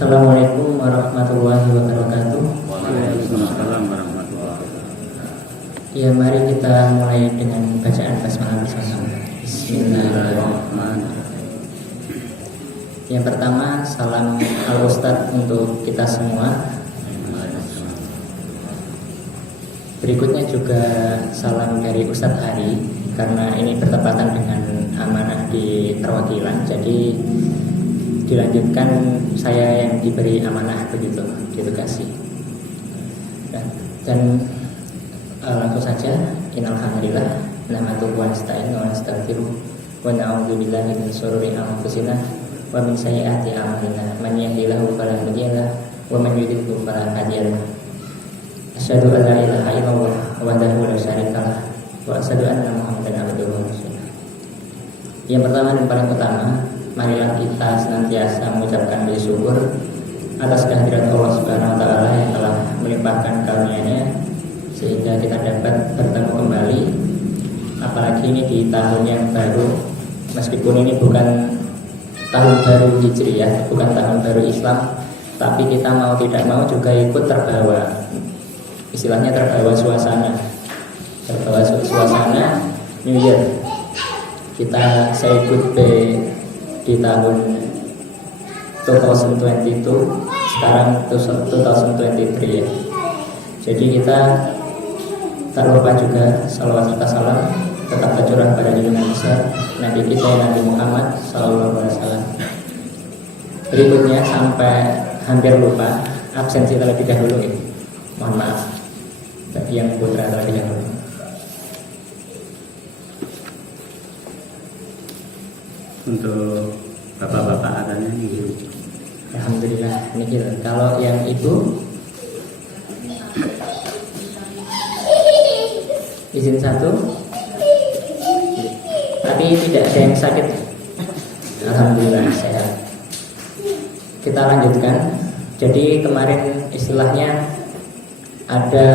Assalamualaikum warahmatullahi wabarakatuh. Waalaikumsalam warahmatullahi wabarakatuh. Ya, mari kita mulai dengan bacaan basmalah bersama. Bismillahirrahmanirrahim. Yang pertama, salam al-Ustadz untuk kita semua. Berikutnya juga salam dari Ustadz Hari, karena ini bertepatan dengan amanah di perwakilan. Jadi dilanjutkan saya yang diberi amanah begitu, ditugasi. Dan langsung saja, innal hamdalillah nahmaduhu wa nasta'inuhu wa nastaghfiruh wa na'udzu billahi min shururi anfusina wa min sayyiati a'malina. Man yahdihillahu fala mudilla lahu wa man yudlil fala hadiya lahu. Asyhadu an la ilaha illallah wahdahu la syarika lahu wa asyhadu anna Muhammadan abduhu wa rasuluh. Yang pertama dan paling utama, marilah kita senantiasa mengucapkan bersyukur atas kehadirat Allah Subhanahu wa taala yang telah melimpahkan karunia-Nya sehingga kita dapat bertemu kembali, apalagi ini di tahun yang baru, meskipun ini bukan tahun baru Hijriah, bukan tahun baru Islam, tapi kita mau tidak mau juga ikut terbawa, istilahnya terbawa suasana New Year. Kita say goodbye di tahun 2022, sekarang 2023 ya. Jadi kita tak lupa juga salawat serta salam tetap tercurah pada junjungan besar Nabi kita Nabi Muhammad SAW. Berikutnya sampai hampir lupa, absensi terlebih dahulu ya. Mohon maaf bagi yang putra terlebih dahulu. Untuk bapak-bapak adanya ini, Alhamdulillah nihil. Kalau yang ibu izin satu, tapi tidak ada yang sakit. Alhamdulillah sehat. Kita lanjutkan. Jadi kemarin istilahnya ada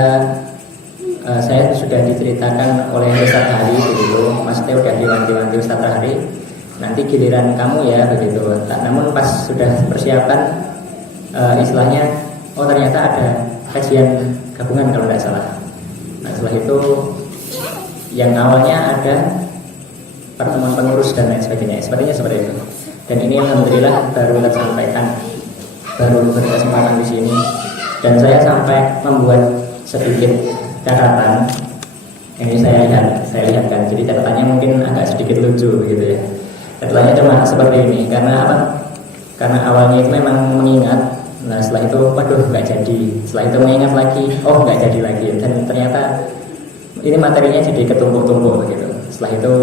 saya sudah diceritakan oleh Ustadz Hari begitu, maksudnya udah diwanti-wanti Ustadz Hari, nanti giliran kamu ya begitu. Namun pas sudah persiapan istilahnya, oh ternyata ada kajian gabungan kalau tidak salah. Nah setelah itu yang awalnya ada pertemuan pengurus dan lain sebagainya, sepertinya seperti itu. Dan ini alhamdulillah baru tersampaikan, baru berkesempatan di sini. Dan saya sampai membuat sedikit catatan. Ini saya lihatkan. Jadi catatannya mungkin agak sedikit lucu gitu ya. Catatannya cuma seperti ini. Karena apa? Karena awalnya itu memang mengingat. Nah setelah itu, waduh nggak jadi. Setelah itu mengingat lagi, oh nggak jadi lagi. Dan ternyata ini materinya jadi ketumpuk-tumpuk begitu. Setelah itu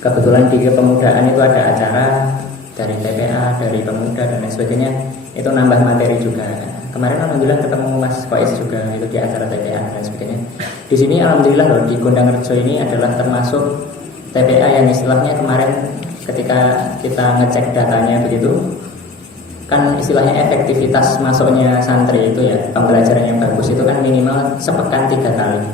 kebetulan di kepemudaan itu ada acara dari TPA, dari pemuda dan lain sebagainya. Itu nambah materi juga. Kemarin alhamdulillah ketemu Mas Kois juga itu di acara TPA dan lain sebagainya. Di sini alhamdulillah loh, di Gondangrejo ini adalah termasuk TPA yang istilahnya kemarin ketika kita ngecek datanya begitu, kan istilahnya efektivitas masuknya santri itu ya, pembelajaran yang bagus itu kan minimal sepekan 3 kali.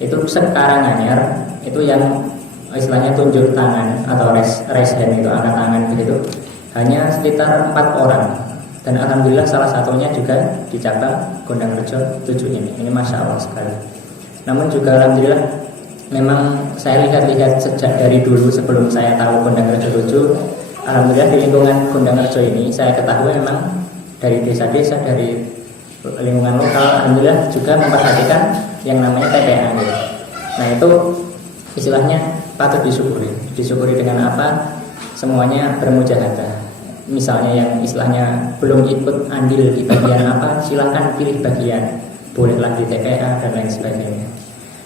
Itu sekarang anyar itu yang istilahnya tunjuk tangan atau raise hand itu, angkat tangan begitu, hanya sekitar 4 orang. Dan alhamdulillah salah satunya juga di cabang Gondangrejo 7 ini. Ini masya Allah sekali. Namun juga alhamdulillah memang saya lihat-lihat sejak dari dulu sebelum saya tahu Gondangrejo 7, alhamdulillah di lingkungan Gondangrejo ini saya ketahui memang dari desa-desa, dari lingkungan lokal, alhamdulillah juga memperhatikan yang namanya TPA gitu. Nah itu istilahnya patut disyukuri dengan apa? Semuanya bermujahadah. Misalnya yang istilahnya belum ikut andil di bagian apa, silahkan pilih bagian, bolehlah di TPA dan lain sebagainya.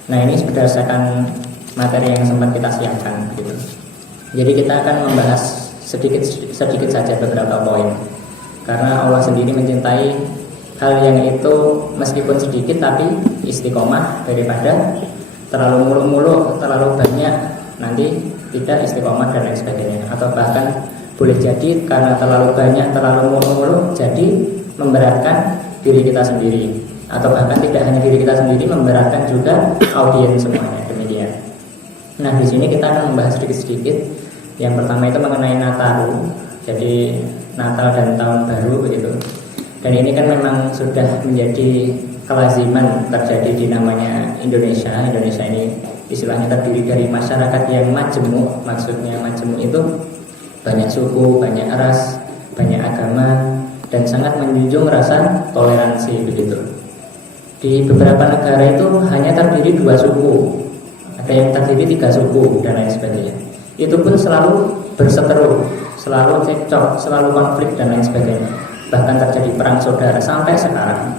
Nah ini berdasarkan materi yang sempat kita siapkan gitu. Jadi kita akan membahas sedikit saja beberapa poin, karena Allah sendiri mencintai hal yang itu meskipun sedikit tapi istiqomah, daripada terlalu mulu-mulu, terlalu banyak nanti tidak istiqomah dan lain sebagainya. Atau bahkan boleh jadi karena terlalu banyak, terlalu mulu-mulu jadi memberatkan diri kita sendiri, atau bahkan tidak hanya diri kita sendiri, memberatkan juga audiens semuanya. Demikian. Nah di sini kita akan membahas sedikit-sedikit. Yang pertama itu mengenai Nataru. Jadi Natal dan Tahun Baru begitu. Dan ini kan memang sudah menjadi kelaziman terjadi di namanya Indonesia. Indonesia ini istilahnya terdiri dari masyarakat yang majemuk. Maksudnya majemuk itu banyak suku, banyak ras, banyak agama, dan sangat menjunjung rasa toleransi begitu. Di beberapa negara itu hanya terdiri 2 suku, ada yang terdiri 3 suku dan lain sebagainya. Itu pun selalu berseteru, selalu cekcok, selalu konflik dan lain sebagainya. Bahkan terjadi perang saudara sampai sekarang.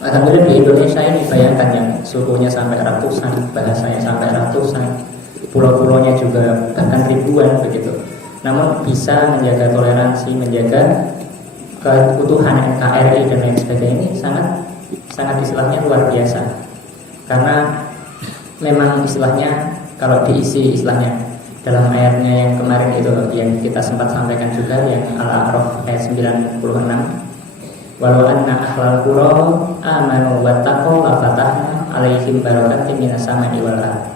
Alhamdulillah di Indonesia ini bayangkan yang sukunya sampai ratusan, bahasanya sampai ratusan, pulau-pulaunya juga bahkan ribuan begitu. Namun bisa menjaga toleransi, menjaga keutuhan NKRI dan lain sebagainya ini sangat istilahnya luar biasa. Karena memang istilahnya kalau diisi istilahnya dalam ayatnya yang kemarin itu yang kita sempat sampaikan juga yang Al-A'raf ayat 96, walau anna ahlal qura amanu wattaqu la fatahna 'alaihim barakatin minas sama'i wal ardh.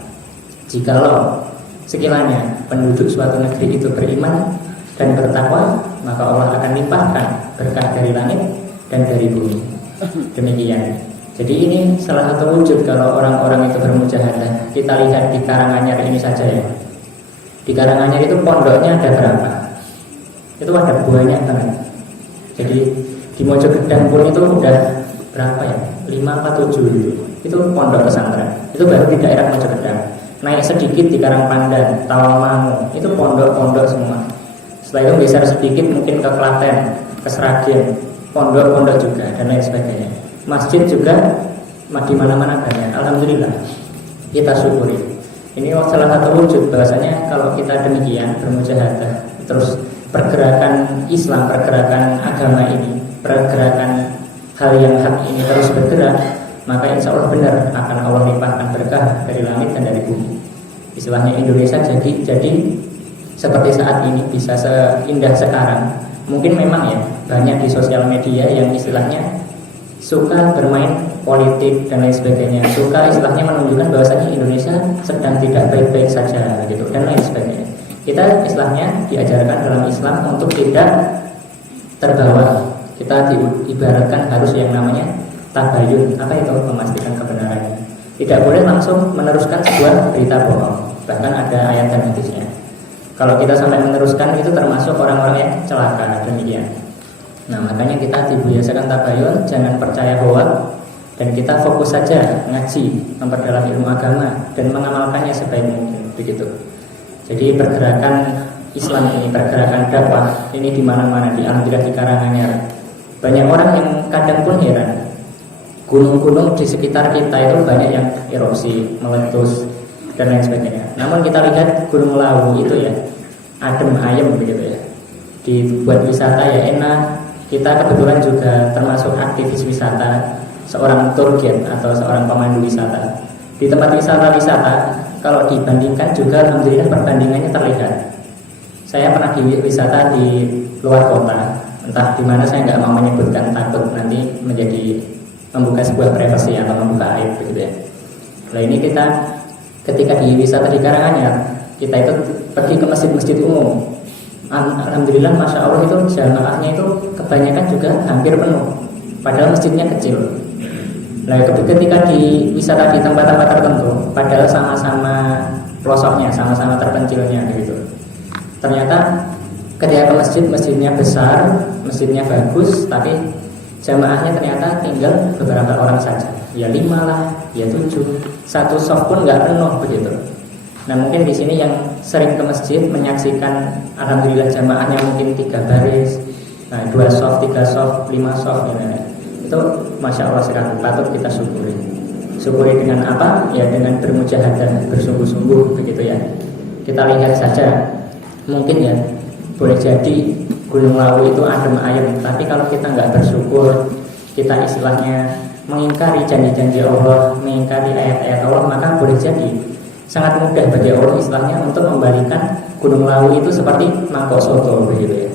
Jikalau sekiranya penduduk suatu negeri itu beriman dan bertakwa, maka Allah akan limpahkan berkah dari langit dan dari bumi. Demikian. Jadi ini salah satu wujud kalau orang-orang itu bermujahadah. Kita lihat di Karanganyar ini saja ya. Di Karanganyar itu pondoknya ada berapa? Itu ada banyak banget. Jadi di Mojokedang pun itu udah berapa ya? 5 atau 7 itu. Itu pondok pesantren. Itu baru di daerah Mojokedang. Naik sedikit di Karangpandan, Tawamangu, itu pondok-pondok semua. Setelah itu geser sedikit mungkin ke Klaten, ke Sragen, pondok-pondok juga dan lain sebagainya. Masjid juga di mana-mana banyak. Alhamdulillah kita syukuri. Ini salah satu wujud bahwasanya kalau kita demikian bermujahadah, terus pergerakan Islam, pergerakan agama ini, pergerakan hal yang hak ini terus bergerak, maka insya Allah benar akan Allah limpahkan berkah dari langit dan dari bumi. Istilahnya Indonesia jadi seperti saat ini bisa seindah sekarang. Mungkin memang ya banyak di sosial media yang istilahnya suka bermain politik dan lain sebagainya, suka istilahnya menunjukkan bahwasanya Indonesia sedang tidak baik-baik saja gitu dan lain sebagainya. Kita istilahnya diajarkan dalam Islam untuk tidak terbawa. Kita diibaratkan harus yang namanya tabayun. Apa itu? Memastikan kebenarannya. Tidak boleh langsung meneruskan sebuah berita bohong. Bahkan ada ayat dan hadisnya. Kalau kita sampai meneruskan itu termasuk orang-orang yang celaka demikian. Nah makanya kita dibiasakan tabayun, jangan percaya hoax, dan kita fokus saja ngaji, memperdalam ilmu agama dan mengamalkannya sebaik mungkin begitu. Jadi pergerakan Islam ini, pergerakan dakwah ini di mana-mana, di Alhamdulillah di Karanganyar. Banyak orang yang kadang pun heran, gunung-gunung di sekitar kita itu banyak yang erupsi, meletus dan lain sebagainya. Namun kita lihat Gunung Lawu itu ya adem ayem begitu ya, dibuat wisata ya enak. Kita kebetulan juga termasuk aktivis wisata, seorang tour guide atau seorang pemandu wisata. Di tempat wisata-wisata, kalau dibandingkan juga alhamdulillah perbandingannya terlihat. Saya pernah di wisata di luar kota, entah di mana saya nggak mau menyebutkan takut nanti menjadi membuka sebuah privasi atau membuka aib begitu ya. Nah ini kita ketika di wisata di Karanganyar, kita itu pergi ke masjid-masjid umum. Alhamdulillah, masya Allah itu jamaahnya itu kebanyakan juga hampir penuh, padahal masjidnya kecil. Nah ketika di wisata di tempat-tempat tertentu, padahal sama-sama pelosoknya, sama-sama terpencilnya gitu. Ternyata ketika ke masjid, masjidnya besar, masjidnya bagus, tapi jamaahnya ternyata tinggal beberapa orang saja. Ya 5 lah, ya 7, satu soft pun nggak penuh begitu. Nah mungkin di sini yang sering ke masjid menyaksikan alhamdulillah jamaahnya mungkin 3 baris, 2 soft, 3 soft, 5 soft ya. Itu masya Allah sekali, patut kita syukuri. Syukuri dengan apa? Ya dengan bermujahadah, bersungguh-sungguh begitu ya. Kita lihat saja, mungkin ya boleh jadi Gunung Lawu itu adem ayem, tapi kalau kita nggak bersyukur, kita istilahnya mengingkari janji-janji Allah, mengingkari ayat-ayat Allah, maka boleh jadi sangat mudah bagi Allah istilahnya untuk membalikan Gunung Lawu itu seperti mangkok soto begitu ya.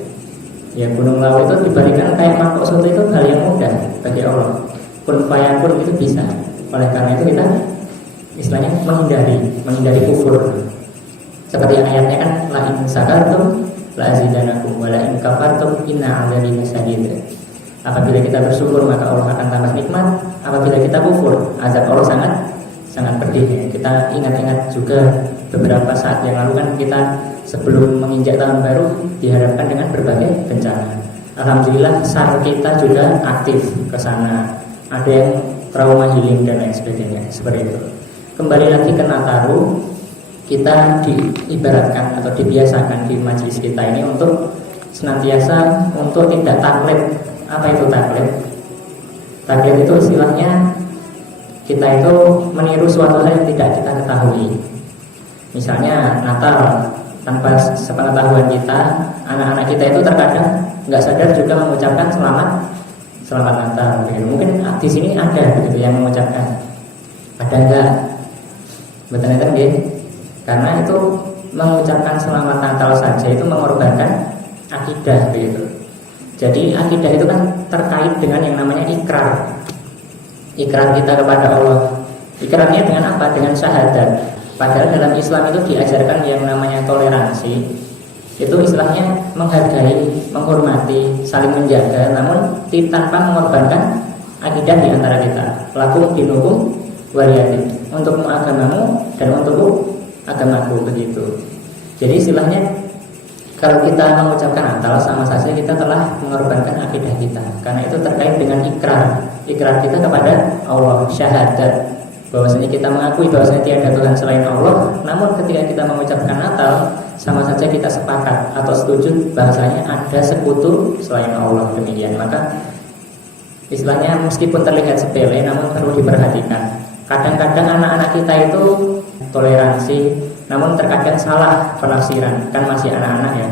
Ya Gunung Lawu itu dibalikan kayak mangkok soto itu hal yang mudah bagi Allah. Kun fayakun itu bisa. Oleh karena itu kita istilahnya menghindari kufur. Seperti ayatnya kan la in sakartum la azidanakum wa la in kafartum inna 'adzabi lasyadid. Apabila kita bersyukur maka Allah akan tambah nikmat, apabila kita kufur azab Allah sangat pedih. Kita ingat-ingat juga beberapa saat yang lalu kan kita sebelum menginjak tahun baru dihadapkan dengan berbagai bencana. Alhamdulillah SAR kita juga aktif ke sana. Ada yang trauma healing dan lain sebagainya seperti itu. Kembali lagi ke Nataru, kita diibaratkan atau dibiasakan di majelis kita ini untuk senantiasa untuk tidak taklid. Apa itu taklid? Taklid itu istilahnya kita itu meniru suatu hal yang tidak kita ketahui. Misalnya Natal, tanpa sepengetahuan kita, anak-anak kita itu terkadang nggak sadar juga mengucapkan selamat Natal. Mungkin di sini ada begitu yang mengucapkan, ada enggak? Betul kan? Karena itu mengucapkan selamat Natal saja itu mengorbankan akidah begitu. Jadi akidah itu kan terkait dengan yang namanya ikrar. Ikrar kita kepada Allah. Ikrarnya dengan apa? Dengan syahadat. Padahal dalam Islam itu diajarkan yang namanya toleransi. Itu istilahnya menghargai, menghormati, saling menjaga, namun tanpa mengorbankan akidah di antara kita. Lakum dinukum waliyadin. Untukmu agamamu dan untukku agamaku begitu. Jadi istilahnya kalau kita mengucapkan Natal sama saja kita telah mengorbankan akidah kita. Karena itu terkait dengan ikrar kita kepada Allah, syahadat, bahwasanya kita mengakui bahwasanya tiada Tuhan selain Allah. Namun ketika kita mengucapkan Natal sama saja kita sepakat atau setuju bahwasanya ada sekutu selain Allah, demikian. Maka istilahnya meskipun terlihat sepele namun perlu diperhatikan. Kadang-kadang anak-anak kita itu toleransi, namun terkadang salah penafsiran. Kan masih anak-anak ya,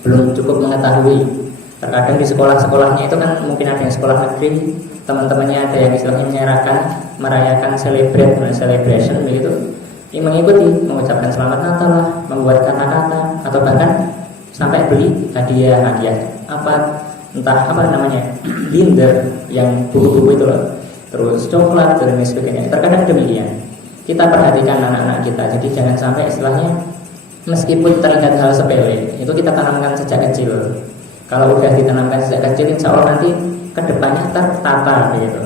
belum cukup mengetahui. Terkadang di sekolah-sekolahnya itu kan mungkin ada yang sekolah negeri, teman-temannya ada yang istilahnya merayakan celebration begitu. Ini mengikuti, mengucapkan selamat Natal lah, membuat kata-kata, atau bahkan sampai beli hadiah entah apa namanya, binder yang buku-buku itu loh, terus coklat dan lain sebagainya. Terkadang demikian. Kita perhatikan anak-anak kita, jadi jangan sampai istilahnya meskipun terlihat hal sepele itu kita tanamkan sejak kecil. Kalau udah ditanamkan sejak kecil, insya Allah nanti kedepannya tertata begitu.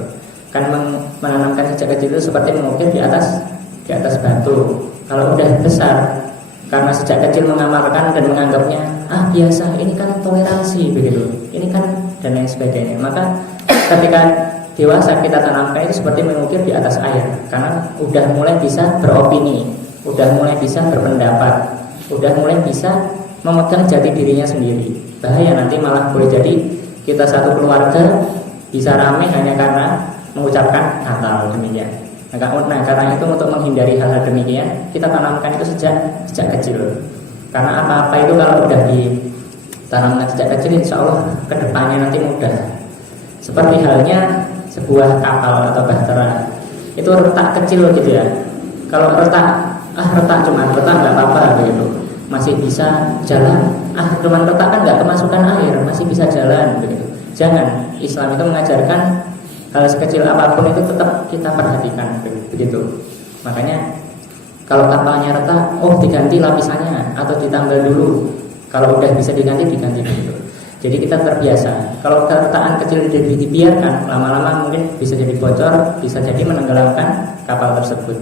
Kan menanamkan sejak kecil itu seperti mengukir di atas batu. Kalau udah besar, karena sejak kecil mengamalkan dan menganggapnya biasa, ini kan toleransi begitu, ini kan dan lain sebagainya. Maka ketika dewasa kita tanamkan itu seperti mengukir di atas air, karena udah mulai bisa beropini, udah mulai bisa berpendapat, udah mulai bisa memegang jati dirinya sendiri. Bahaya nanti malah boleh jadi kita satu keluarga bisa ramai hanya karena mengucapkan Natal, demikian. Nah karena itu untuk menghindari hal-hal demikian kita tanamkan itu sejak kecil. Karena apa-apa itu kalau udah ditanamkan sejak kecil, insya Allah kedepannya nanti mudah. Seperti halnya sebuah kapal atau bahtera, itu retak kecil gitu ya. Kalau retak cuma retak nggak apa-apa begitu, masih bisa jalan. Cuma retak kan nggak kemasukan air, masih bisa jalan begitu. Jangan, Islam itu mengajarkan hal sekecil apapun itu tetap kita perhatikan begitu. Makanya kalau kapalnya retak, diganti lapisannya atau ditambal dulu. Kalau udah bisa diganti begitu. Jadi kita terbiasa. Kalau keretakan kecil dibiarkan, lama-lama mungkin bisa jadi bocor, bisa jadi menenggelamkan kapal tersebut.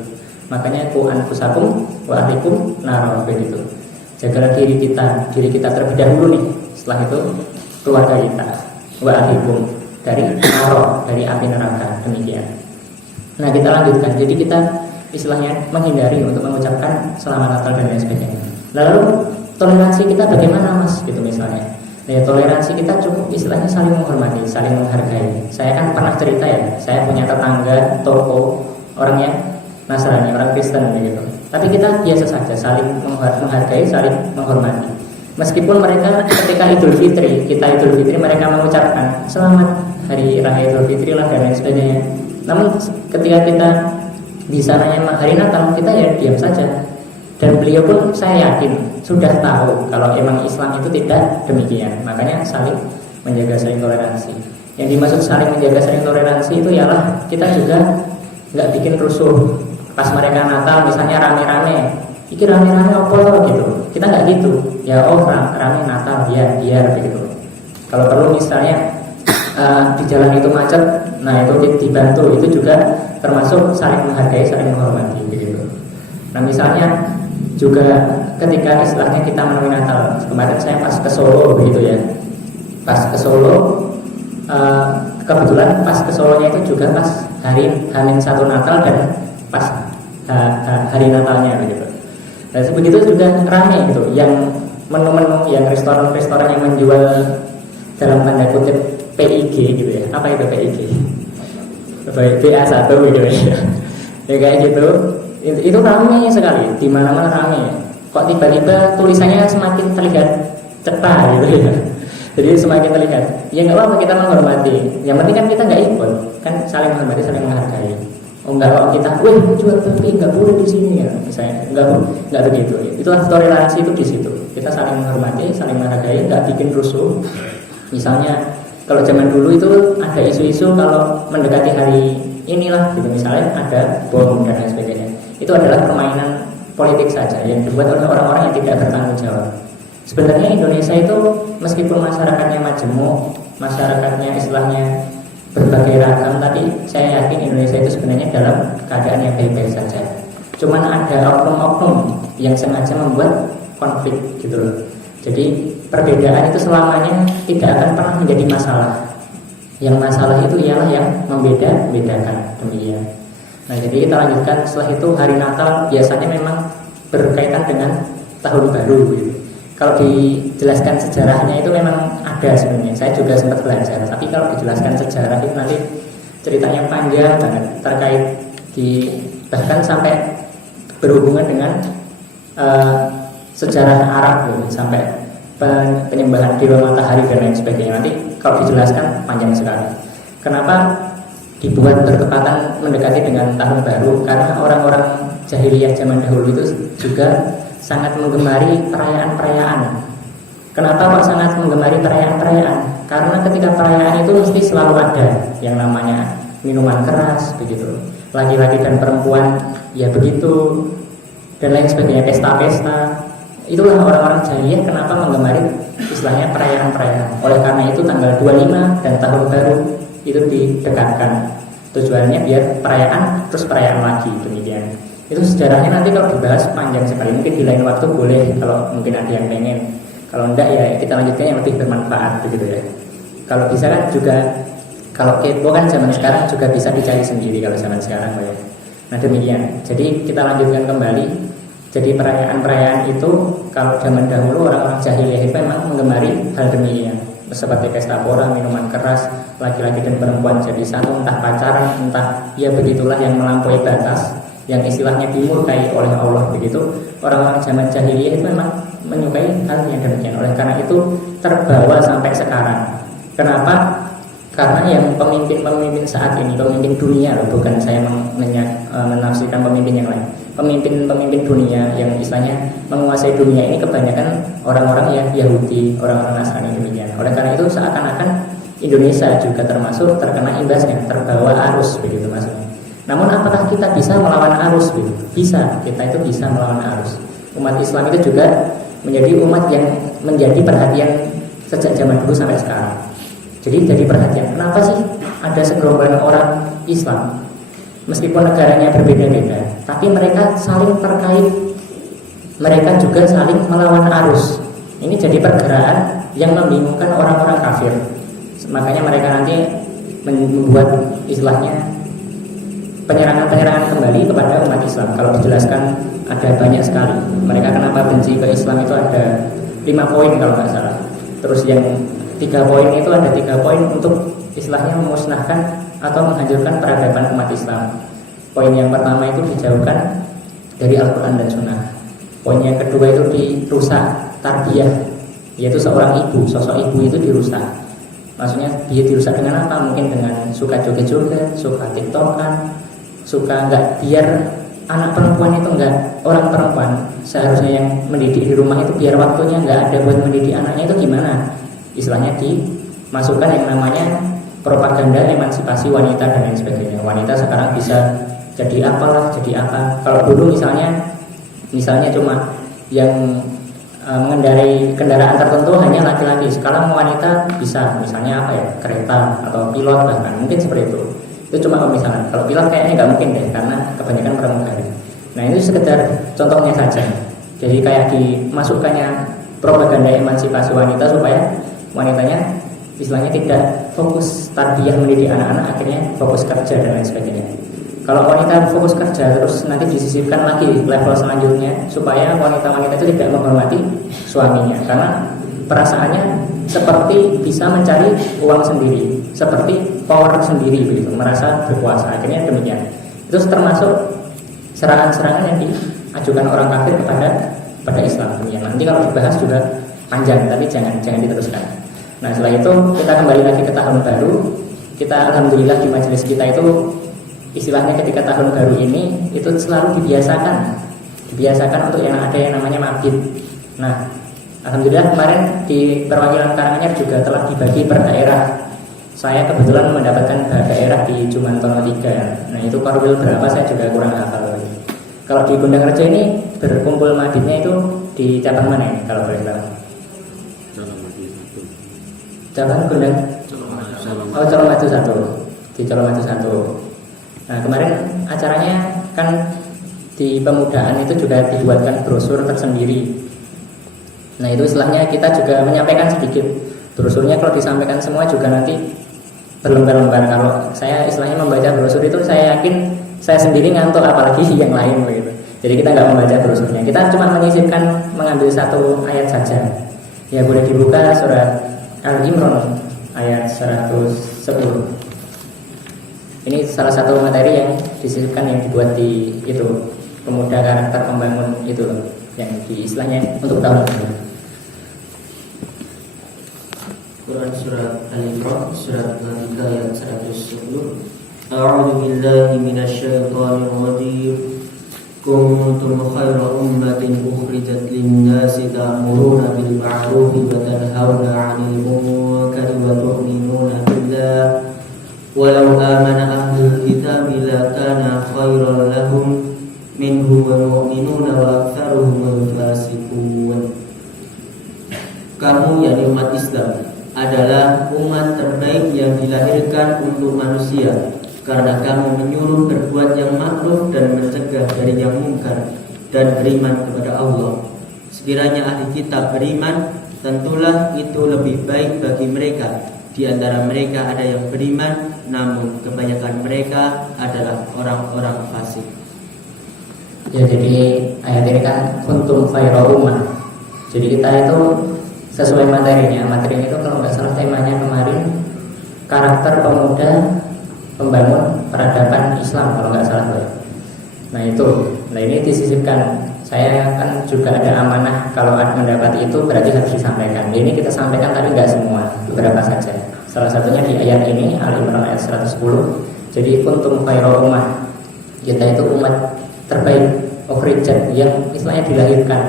Makanya ku anfusakum wa ahlikum nar begitu. Jagalah diri kita terlebih dahulu nih. Setelah itu keluarga kita, wa ahlikum dari dari api neraka, demikian. Nah kita lanjutkan. Jadi kita istilahnya menghindari untuk mengucapkan selamat Natal dan lain sebagainya. Lalu toleransi kita bagaimana mas? Gitu misalnya. Toleransi kita cukup istilahnya saling menghormati, saling menghargai. Saya kan pernah cerita ya, saya punya tetangga toko orangnya Nasrani, orang Kristen begitu. Tapi kita biasa saja saling menghargai, saling menghormati. Meskipun mereka ketika Idul Fitri, mereka mengucapkan selamat hari raya Idul Fitri lah dan lain sebagainya. Namun ketika kita di sananya hari Natal, kita ya diam saja. Dan beliau pun saya yakin sudah tahu kalau emang Islam itu tidak demikian. Makanya saling menjaga, saling toleransi. Yang dimaksud saling menjaga, saling toleransi itu ialah kita juga nggak bikin rusuh. Pas mereka Natal misalnya rame-rame, iki rame-rame apa gitu. Kita nggak gitu. ya rame Natal ya biar begitu. Kalau perlu misalnya di jalan itu macet, nah itu dibantu, itu juga termasuk saling menghargai, saling menghormati begitu. Nah misalnya juga ketika istilahnya kita menemui Natal, kemarin saya pas ke Solo begitu ya, pas ke Solo kebetulan pas ke Solonya itu juga pas hari H-1 Natal dan pas hari Natalnya begitu. Nah begitu juga ramai gitu, yang menu-menu, yang restoran-restoran yang menjual dalam tanda kutip PIG gitu ya. Apa itu PIG? BA1 gitu ya. Ya kayak gitu. Itu ramai sekali, di mana-mana ramai. Kok tiba-tiba tulisannya semakin terlihat cepat gitu ya. Jadi semakin terlihat. Ya nggak apa-apa, kita menghormati. Yang penting kan kita nggak ikut, kan saling menghormati, saling menghargai. Oh enggak, kalau kita, jual babi nggak boleh di sini ya, misalnya nggak begitu. Itulah toleransi itu di situ. Kita saling menghormati, saling menghargai, nggak bikin rusuh. Misalnya kalau zaman dulu itu ada isu-isu kalau mendekati hari inilah gitu, misalnya ada bom dan lain sebagainya. Itu adalah permainan politik saja yang dibuat oleh orang-orang yang tidak bertanggung jawab. Sebenarnya Indonesia itu meskipun masyarakatnya majemuk, masyarakatnya istilahnya berbagai ragam, tapi saya yakin Indonesia itu sebenarnya dalam keadaan yang baik-baik saja. Cuman ada oknum-oknum yang sengaja membuat konflik gitu loh. Jadi perbedaan itu selamanya tidak akan pernah menjadi masalah. Yang masalah itu ialah yang membedakan, demikian. Nah jadi kita lanjutkan. Setelah itu hari Natal biasanya memang berkaitan dengan tahun baru gitu. Kalau dijelaskan sejarahnya itu memang ada sebenarnya. Saya juga sempat belajar. Tapi kalau dijelaskan sejarah itu nanti ceritanya panjang banget, terkait bahkan sampai berhubungan dengan sejarah Arab gitu, sampai penyembahan dewa matahari dan lain sebagainya. Nanti kalau dijelaskan panjang sekali. Kenapa dibuat bertepatan mendekati dengan tahun baru? Karena orang-orang jahiliyah zaman dahulu itu juga sangat menggemari perayaan-perayaan. Kenapa kok sangat menggemari perayaan-perayaan? Karena ketika perayaan itu mesti selalu ada yang namanya minuman keras begitu, laki-laki dan perempuan ya begitu, dan lain sebagainya, pesta-pesta. Itulah orang-orang jahiliyah kenapa menggemari istilahnya perayaan-perayaan. Oleh karena itu tanggal 25 dan tahun baru itu didekatkan. Tujuannya biar perayaan terus perayaan lagi, demikian. Itu sejarahnya nanti kalau dibahas panjang sekali. Mungkin di lain waktu boleh kalau mungkin ada yang pengen. Kalau enggak ya kita lanjutkan yang lebih bermanfaat begitu ya. Kalau bisa kan juga, kalau kepo kan zaman sekarang juga bisa dicari sendiri kalau zaman sekarang ya. Nah demikian. Jadi kita lanjutkan kembali. Jadi perayaan-perayaan itu kalau zaman dahulu orang-orang jahiliyah itu memang menggemari hal demikian. Seperti pesta pora, minuman keras, laki-laki dan perempuan jadi satu, entah pacaran, entah ya begitulah yang melampaui batas, yang istilahnya dimurkai oleh Allah begitu. Orang-orang zaman jahiliyah itu memang menyukai hal yang demikian. Oleh karena itu terbawa sampai sekarang. Kenapa? Karena yang pemimpin-pemimpin saat ini, pemimpin dunia loh, bukan saya menafsirkan pemimpin yang lain. Pemimpin-pemimpin dunia yang istilahnya menguasai dunia ini kebanyakan orang-orang yang Yahudi, orang-orang Nasrani demikian. Oleh karena itu seakan-akan Indonesia juga termasuk terkena imbasnya, terbawa arus begitu maksudnya. Namun apakah kita bisa melawan arus begitu? Bisa, kita itu bisa melawan arus. Umat Islam itu juga menjadi umat yang menjadi perhatian sejak zaman dulu sampai sekarang. Jadi jadi perhatian, kenapa sih ada segerombolan orang Islam meskipun negaranya berbeda-beda, tapi mereka saling terkait, mereka juga saling melawan arus. Ini jadi pergerakan yang membingungkan orang-orang kafir. Makanya mereka nanti membuat istilahnya penyerangan-penyerangan kembali kepada umat Islam. Kalau dijelaskan ada banyak sekali. Mereka kenapa benci ke Islam itu ada 5 poin kalau nggak salah. Terus yang 3 poin itu ada 3 poin untuk istilahnya memusnahkan atau menghancurkan peradaban umat Islam. Poin yang pertama itu dijauhkan dari Al-Quran dan Sunnah. Poin yang kedua itu dirusak tarbiyah, yaitu seorang ibu, sosok ibu itu dirusak. Maksudnya dia dirusak dengan apa? Mungkin dengan suka joget-joget, suka tiktokan, suka enggak, biar anak perempuan itu enggak, orang perempuan seharusnya yang mendidik di rumah itu biar waktunya enggak ada buat mendidik anaknya, itu gimana? Istilahnya dimasukkan yang namanya propaganda emansipasi wanita dan lain sebagainya. Wanita sekarang bisa jadi apalah, jadi apa. Kalau dulu misalnya cuma yang mengendarai kendaraan tertentu hanya laki-laki. Sekarang wanita bisa, misalnya apa ya, kereta atau pilot bahkan, mungkin seperti itu. Itu cuma pemisahan. Kalau pilot kayaknya nggak mungkin deh, karena kebanyakan pramugari. Nah itu sekedar contohnya saja. Jadi kayak dimasukkannya propaganda emansipasi wanita supaya wanitanya istilahnya tidak fokus tarbiyah mendidik anak-anak, akhirnya fokus kerja dan lain sebagainya. Kalau wanita fokus kerja terus nanti disisipkan lagi level selanjutnya supaya wanita-wanita itu tidak menghormati suaminya karena perasaannya seperti bisa mencari uang sendiri, seperti power sendiri begitu, merasa berkuasa. Akhirnya demikian. Itu termasuk serangan-serangan yang diajukan orang kafir kepada Islam. Demikian. Nanti kalau dibahas juga panjang, tapi jangan diteruskan. Nah setelah itu kita kembali lagi ke tahun baru. Kita alhamdulillah di majelis kita itu istilahnya ketika tahun baru ini itu selalu dibiasakan untuk yang ada yang namanya mabit. Nah, alhamdulillah kemarin di perwakilan Karanganyar juga telah dibagi per daerah. Saya kebetulan mendapatkan daerah di Jumantono 3. Nah, itu korwil berapa saya juga kurang hafal. Kalau di Gondang Rejo ini berkumpul mabitnya itu di cabang mana ini kalau boleh tahu? Cabang Gondang. Oh, Colomadu 1. Di Colomadu 1. Nah kemarin acaranya kan di pemudaan itu juga dibuatkan brosur tersendiri. Nah itu istilahnya kita juga menyampaikan sedikit. Brosurnya kalau disampaikan semua juga nanti berlembar-lembar. Kalau saya istilahnya membaca brosur itu saya yakin saya sendiri ngantuk apalagi yang lain begitu. Jadi kita nggak membaca brosurnya. Kita cuma menyisipkan mengambil satu ayat saja. Ya boleh dibuka surat Al-Imran ayat 110. Ini salah satu materi yang disisipkan yang dibuat di itu pemuda karakter pembangun itu yang di istilahnya untuk tahun ini. Quran surat Al-Imran surat 3 ayat 110. A'udzu billahi minasyaitonir rajim. Kuntum khayra ummatin ukhrijat lin-nasi ta'muruna bil ma'rufi wa tanhauna 'anil munkari wa tu'minuna billah. Walau amana ahlul kitab lakana khairan lahum minhum mu'minuna wa aktsaruhum fasiqun. Kamu yakni umat Islam adalah umat terbaik yang dilahirkan untuk manusia karena kamu menyuruh berbuat yang ma'ruf dan mencegah dari yang mungkar dan beriman kepada Allah. Sekiranya ahli kitab beriman, tentulah itu lebih baik bagi mereka. Di antara mereka ada yang beriman, namun kebanyakan mereka adalah orang-orang fasik. Ya jadi ayat ini kan kuntum khayra ummah. Jadi kita itu sesuai materinya. Materinya itu kalau nggak salah temanya kemarin karakter pemuda pembangun peradaban Islam kalau nggak salah ya. Nah itu, nah ini disisipkan. Saya kan juga ada amanah kalau ada mendapat itu berarti harus disampaikan. Ini kita sampaikan tapi nggak semua, beberapa saja. Salah satunya di ayat ini Al-Imran ayat 110. Jadi kuntum khairu ummah. Kita itu umat terbaik, ukhrijat yang istilahnya dilahirkan.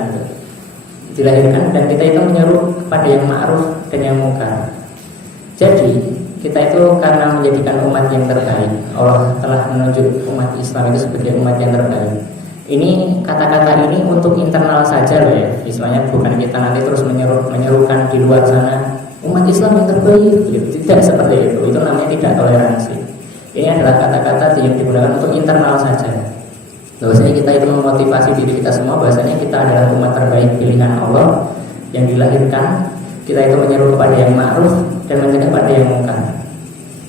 Dilahirkan dan kita itu menyeru kepada yang ma'ruf dan yang mungkar. Jadi kita itu karena menjadikan umat yang terbaik, Allah telah menunjuk umat Islam itu sebagai umat yang terbaik. Ini kata-kata ini untuk internal saja loh ya. Istilahnya bukan kita nanti terus menyerukan di luar sana umat Islam yang terbaik gitu. Tidak seperti itu. Itu namanya tidak toleransi. Ini adalah kata-kata yang digunakan untuk internal saja. Bahwasanya kita itu memotivasi diri kita semua bahwasanya kita adalah umat terbaik pilihan Allah yang dilahirkan. Kita itu menyeru kepada yang ma'ruf dan mencegah pada yang mungkar.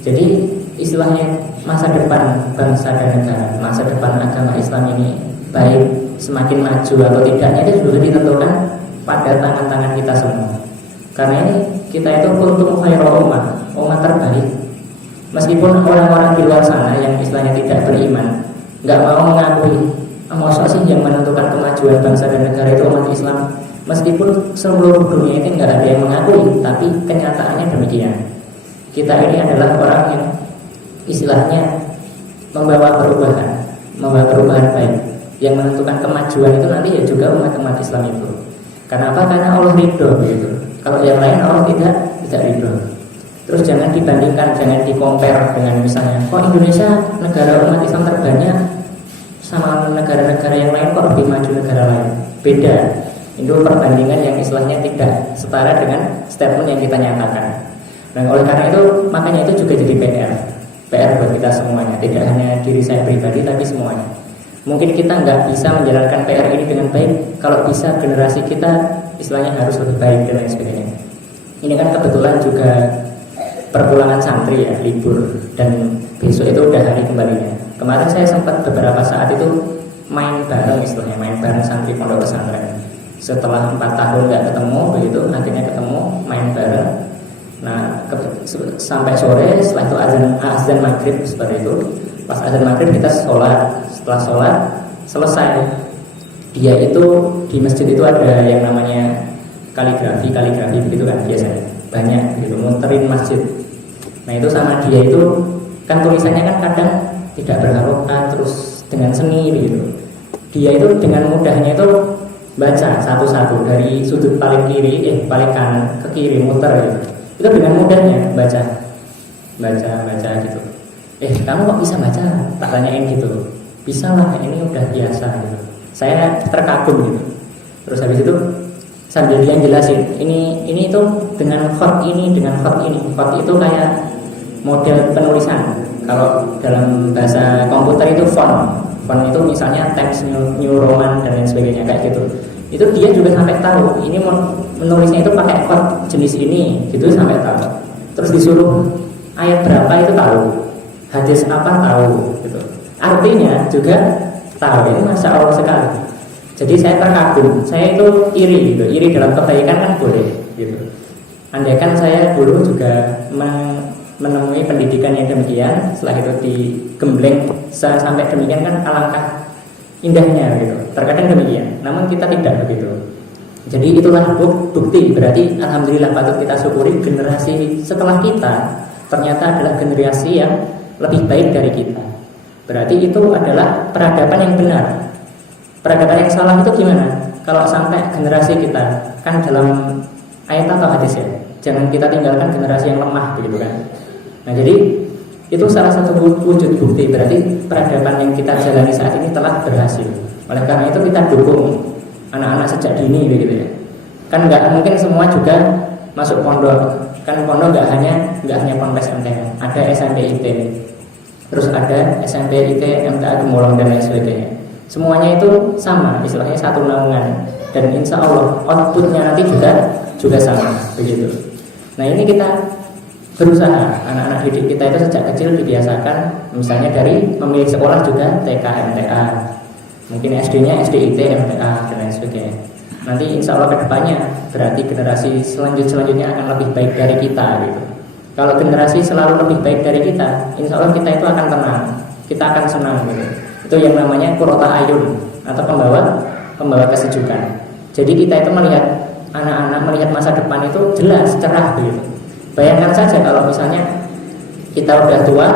Jadi istilahnya masa depan bangsa dan negara, masa depan agama Islam ini baik semakin maju atau tidaknya itu sudah ditentukan pada tangan-tangan kita semua. Karena ini kita itu kuntum khairu ummah, umat terbaik. Meskipun orang-orang di luar sana yang istilahnya tidak beriman, nggak mau mengakui, masa sih yang menentukan kemajuan bangsa dan negara itu umat Islam. Meskipun seluruh dunia ini nggak ada yang mengakui, tapi kenyataannya demikian. Kita ini adalah orang yang istilahnya membawa perubahan baik. Yang menentukan kemajuan itu nanti ya juga umat Islam itu. Kenapa? Karena Allah ridho begitu. Kalau yang lain Allah tidak ridho. Terus jangan dibandingkan, jangan di-compare dengan misalnya, kok Indonesia negara umat Islam terbanyak sama negara-negara yang lain kok lebih maju negara lain. Beda. Itu perbandingan yang istilahnya tidak setara dengan statement yang kita nyatakan. Nah, oleh karena itu makanya itu juga jadi PR buat kita semuanya, tidak hanya diri saya pribadi tapi semuanya. Mungkin kita nggak bisa menjalankan PR ini dengan baik, kalau bisa generasi kita istilahnya harus lebih baik dan lain sebagainya. Ini kan kebetulan juga perpulangan santri ya, libur, dan besok itu udah hari kembalinya. Kemarin saya sempat beberapa saat itu main bareng, istilahnya main bareng santri pondok pesantren. Setelah 4 tahun nggak ketemu, begitu akhirnya ketemu, main bareng. Nah, sampai sore, setelah itu azan maghrib seperti itu. Pas azan maghrib kita sholat. Setelah sholat selesai, dia itu di masjid itu ada yang namanya kaligrafi begitu kan biasanya, banyak gitu muterin masjid. Nah itu sama dia itu kan tulisannya kan kadang tidak berharokat, terus dengan seni gitu. Dia itu dengan mudahnya itu baca satu-satu dari sudut paling paling kanan ke kiri, muter gitu. Itu dengan mudahnya baca gitu. Kamu kok bisa baca? Tak tanyain gitu. Bisa lah, ini udah biasa gitu. Saya terkagum gitu. Terus habis itu sambil dia jelasin, ini itu dengan khot ini, dengan khot ini. Khot itu kayak model penulisan. Kalau dalam bahasa komputer itu font. Font itu misalnya Times New Roman dan lain sebagainya kayak gitu. Itu dia juga sampai tahu ini menulisnya itu pakai khot jenis ini, gitu sampai tahu. Terus disuruh ayat berapa itu tahu, hadis apa tahu, gitu. Artinya juga tahu. Ini masya Allah sekali. Jadi saya terkagum, saya itu iri dalam kebaikan kan boleh, gitu. Andaikan saya dulu juga menemui pendidikan yang demikian, setelah itu digembleng sampai demikian kan alangkah indahnya gitu. Terkadang demikian, namun kita tidak begitu. Jadi itulah bukti, berarti alhamdulillah patut kita syukuri generasi setelah kita ternyata adalah generasi yang lebih baik dari kita. Berarti itu adalah peradaban yang benar. Peradaban yang salah itu gimana? Kalau sampai generasi kita, kan dalam ayat atau hadis ya, jangan kita tinggalkan generasi yang lemah begitu kan. Nah jadi itu salah satu wujud bukti, berarti peradaban yang kita jalani saat ini telah berhasil. Oleh karena itu kita dukung anak-anak sejak dini begitu ya. Kan nggak mungkin semua juga masuk pondok. Kan pondok nggak hanya Ponpes MTN, ada SMP IT, terus ada SMP IT MTA Gemolong dan lain sebagainya. Semuanya itu sama, istilahnya satu naungan, dan insya Allah outputnya nanti juga sama begitu. Nah ini kita berusaha, anak-anak didik kita itu sejak kecil dibiasakan, misalnya dari memilih sekolah juga TK MTA, mungkin SD-nya SDIT MTA dan lain sebagainya. Nanti insya Allah kedepannya berarti generasi selanjutnya akan lebih baik dari kita gitu. Kalau generasi selalu lebih baik dari kita, insya Allah kita itu akan tenang, kita akan senang gitu. Itu yang namanya qurrata ayun atau pembawa kesejukan. Jadi kita itu melihat anak-anak, melihat masa depan itu jelas, cerah begitu. Bayangkan saja kalau misalnya kita udah tua,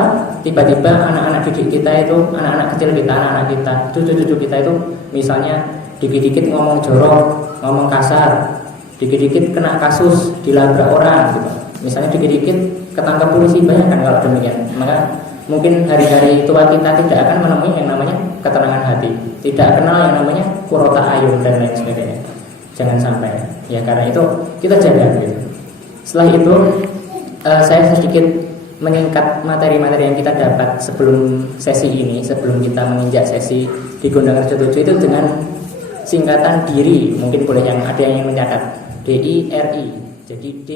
tiba-tiba anak-anak didik kita itu, anak-anak kecil kita, anak-anak kita, cucu-cucu kita itu misalnya dikit-dikit ngomong jorok, ngomong kasar, dikit-dikit kena kasus, dilabrak orang gitu. Misalnya dikit-dikit ketangkap polisi, bayangkan kalau demikian. Maka mungkin hari-hari tua kita tidak akan menemui yang namanya ketenangan hati, tidak kenal yang namanya qurrata ayun dan lain sebagainya. Jangan sampai, ya karena itu kita jaga gitu. Setelah itu saya sedikit menyingkat materi-materi yang kita dapat sebelum sesi ini, sebelum kita menginjak sesi di Gondang Rejo 7 itu dengan singkatan DIRI. Mungkin boleh yang ada yang mencatat DIRI. Jadi D